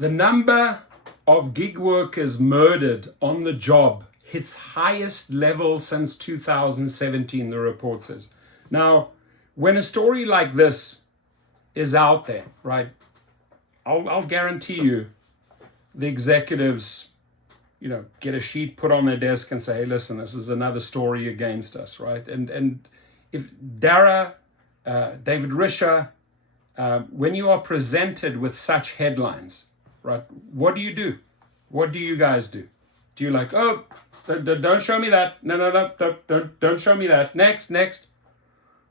The number of gig workers murdered on the job hits highest level since 2017, the report says. Now, when a story like this is out there, right, I'll guarantee you the executives, get a sheet put on their desk and say, hey, listen, this is another story against us, right? And if David Risher, when you are presented with such headlines, right, what do? What do you guys do? Do you like, oh, don't show me that. No, don't show me that. Next.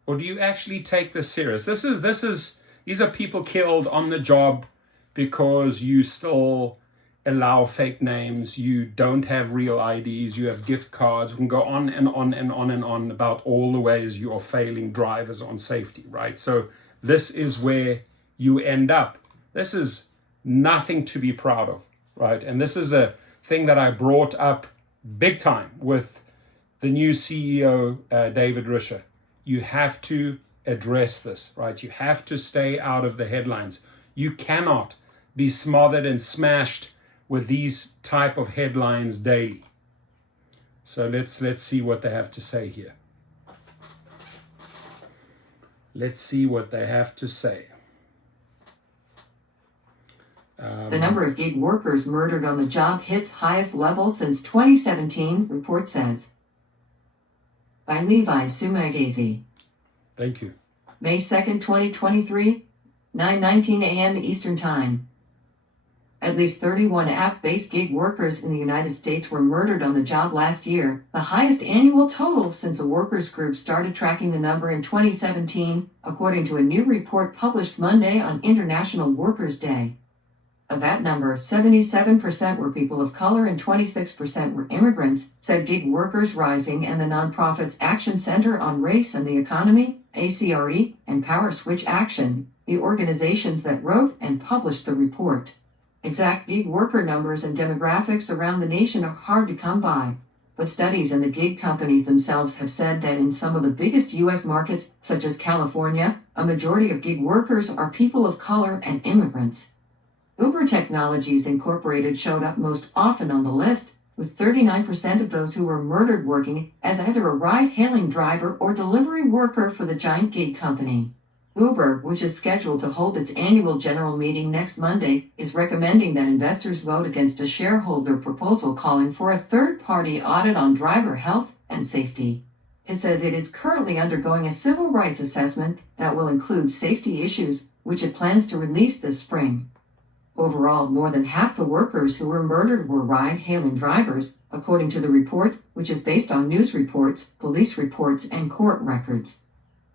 Or do you actually take this serious? These are people killed on the job because you still allow fake names, you don't have real IDs, you have gift cards. We can go on and on and on and on about all the ways you are failing drivers on safety, right? So this is where you end up. This is nothing to be proud of, right? And this is a thing that I brought up big time with the new CEO, David Risher. You have to address this, right? You have to stay out of the headlines. You cannot be smothered and smashed with these type of headlines daily. So let's see what they have to say here. Let's see what they have to say. The number of gig workers murdered on the job hits highest level since 2017, report says. By Levi Sumagazi. Thank you. May 2nd, 2023, 9:19 a.m. Eastern Time. At least 31 app-based gig workers in the United States were murdered on the job last year, the highest annual total since a workers group started tracking the number in 2017, according to a new report published Monday on International Workers' Day. Of that number, 77% were people of color and 26% were immigrants, said Gig Workers Rising and the nonprofits Action Center on Race and the Economy, ACRE, and Power Switch Action, the organizations that wrote and published the report. Exact gig worker numbers and demographics around the nation are hard to come by, but studies and the gig companies themselves have said that in some of the biggest U.S. markets, such as California, a majority of gig workers are people of color and immigrants. Uber Technologies Incorporated showed up most often on the list, with 39% of those who were murdered working as either a ride-hailing driver or delivery worker for the giant gig company. Uber, which is scheduled to hold its annual general meeting next Monday, is recommending that investors vote against a shareholder proposal calling for a third-party audit on driver health and safety. It says it is currently undergoing a civil rights assessment that will include safety issues, which it plans to release this spring. Overall, more than half the workers who were murdered were ride-hailing drivers, according to the report, which is based on news reports, police reports, and court records.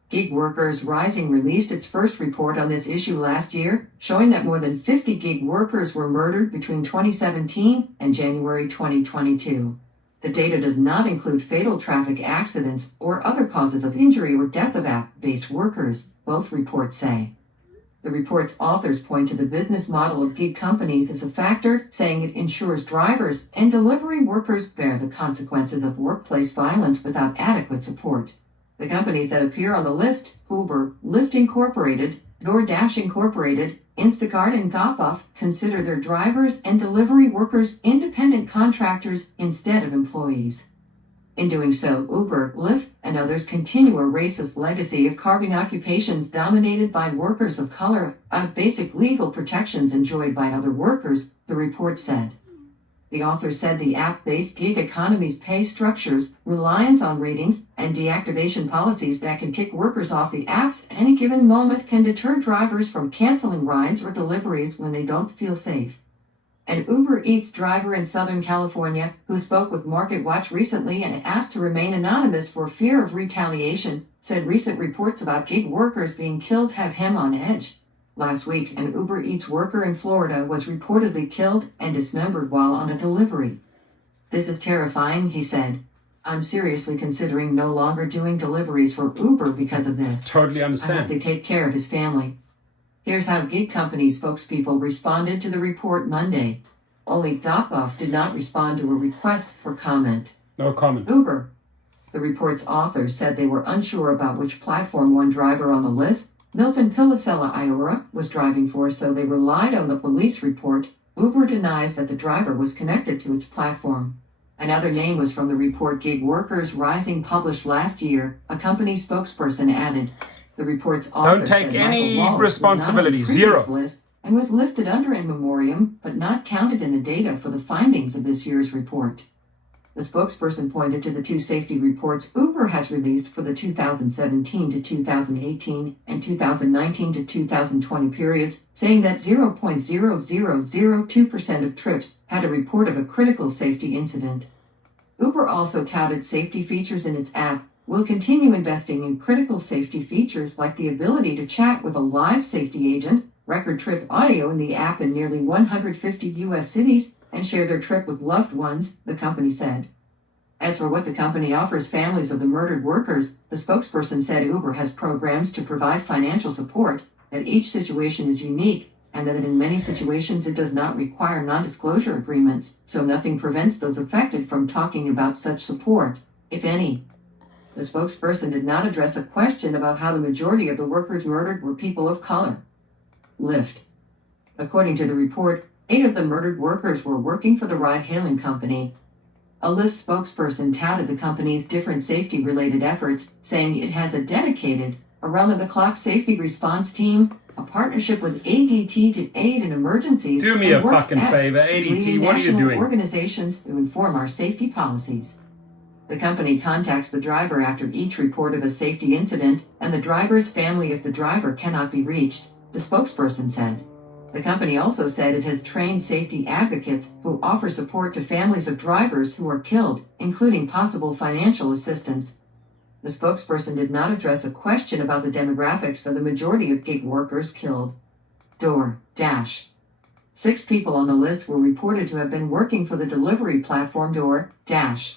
Gig Workers Rising released its first report on this issue last year, showing that more than 50 gig workers were murdered between 2017 and January 2022. The data does not include fatal traffic accidents or other causes of injury or death of app-based workers, both reports say. The report's authors point to the business model of gig companies as a factor, saying it ensures drivers and delivery workers bear the consequences of workplace violence without adequate support. The companies that appear on the list, Uber, Lyft Incorporated, DoorDash Incorporated, Instacart, and GetUpside, consider their drivers and delivery workers independent contractors instead of employees. In doing so, Uber, Lyft, and others continue a racist legacy of carving occupations dominated by workers of color out of basic legal protections enjoyed by other workers, the report said. The author said the app-based gig economy's pay structures, reliance on ratings, and deactivation policies that can kick workers off the apps at any given moment can deter drivers from canceling rides or deliveries when they don't feel safe. An Uber Eats driver in Southern California, who spoke with MarketWatch recently and asked to remain anonymous for fear of retaliation, said recent reports about gig workers being killed have him on edge. Last week, an Uber Eats worker in Florida was reportedly killed and dismembered while on a delivery. "This is terrifying," he said. "I'm seriously considering no longer doing deliveries for Uber because of this. Totally understand. I hope they take care of his family." Here's how gig company spokespeople responded to the report Monday. Only GetUpside did not respond to a request for comment. No comment. Uber. The report's authors said they were unsure about which platform one driver on the list, Milton Pilicella Iora, was driving for, so they relied on the police report, Uber denies that the driver was connected to its platform. Another name was from the report Gig Workers Rising published last year, a company spokesperson added. The report's author Don't take said any Michael Wallace responsibility. was not on the previous Zero. list and was listed under in memoriam, but not counted in the data for the findings of this year's report. The spokesperson pointed to the two safety reports Uber has released for the 2017 to 2018 and 2019 to 2020 periods, saying that 0.0002% of trips had a report of a critical safety incident. Uber also touted safety features in its app, will continue investing in critical safety features like the ability to chat with a live safety agent, record trip audio in the app in nearly 150 U.S. cities, and share their trip with loved ones, the company said. As for what the company offers families of the murdered workers, the spokesperson said Uber has programs to provide financial support, that each situation is unique, and that in many situations it does not require non-disclosure agreements, so nothing prevents those affected from talking about such support, if any. The spokesperson did not address a question about how the majority of the workers murdered were people of color. Lyft. According to the report, 8 of the murdered workers were working for the ride-hailing company. A Lyft spokesperson touted the company's different safety-related efforts, saying it has a dedicated, around-the-clock safety response team, a partnership with ADT to aid in emergencies, Do me and a work fucking as favor, ADT, leading what are you national doing? organizations to inform our safety policies. The company contacts the driver after each report of a safety incident, and the driver's family if the driver cannot be reached, the spokesperson said. The company also said it has trained safety advocates who offer support to families of drivers who are killed, including possible financial assistance. The spokesperson did not address a question about the demographics of the majority of gig workers killed. DoorDash. 6 people on the list were reported to have been working for the delivery platform DoorDash.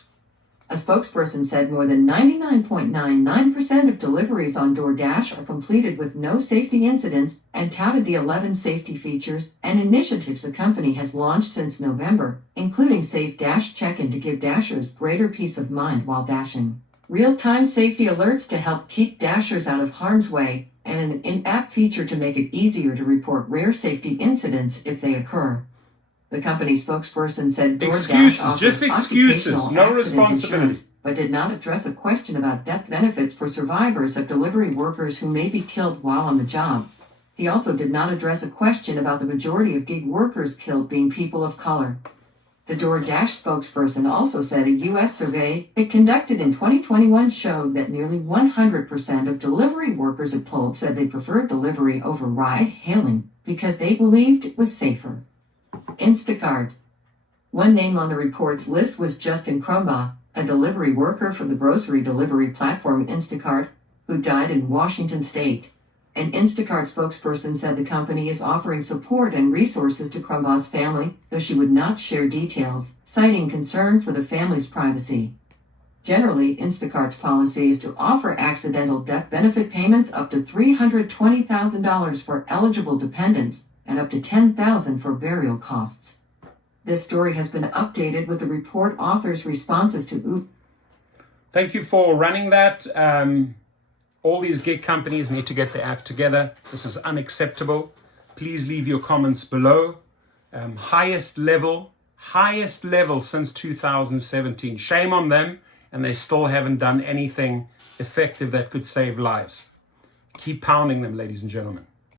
A spokesperson said more than 99.99% of deliveries on DoorDash are completed with no safety incidents and touted the 11 safety features and initiatives the company has launched since November, including Safe Dash Check-in to give Dashers greater peace of mind while dashing, real-time safety alerts to help keep Dashers out of harm's way, and an in-app feature to make it easier to report rare safety incidents if they occur. The company spokesperson said DoorDash offers just excuses, occupational no accident responsibility. insurance, but did not address a question about death benefits for survivors of delivery workers who may be killed while on the job. He also did not address a question about the majority of gig workers killed being people of color. The DoorDash spokesperson also said a U.S. survey it conducted in 2021 showed that nearly 100% of delivery workers it polled said they preferred delivery over ride-hailing because they believed it was safer. Instacart. One name on the report's list was Justin Crumbaugh, a delivery worker for the grocery delivery platform Instacart, who died in Washington state. An Instacart spokesperson said the company is offering support and resources to Crumbaugh's family, though she would not share details, citing concern for the family's privacy. Generally, Instacart's policy is to offer accidental death benefit payments up to $320,000 for eligible dependents and up to $10,000 for burial costs. This story has been updated with the report author's responses to Thank you for running that. All these gig companies need to get their act together. This is unacceptable. Please leave your comments below. Highest level since 2017. Shame on them, and they still haven't done anything effective that could save lives. Keep pounding them, ladies and gentlemen.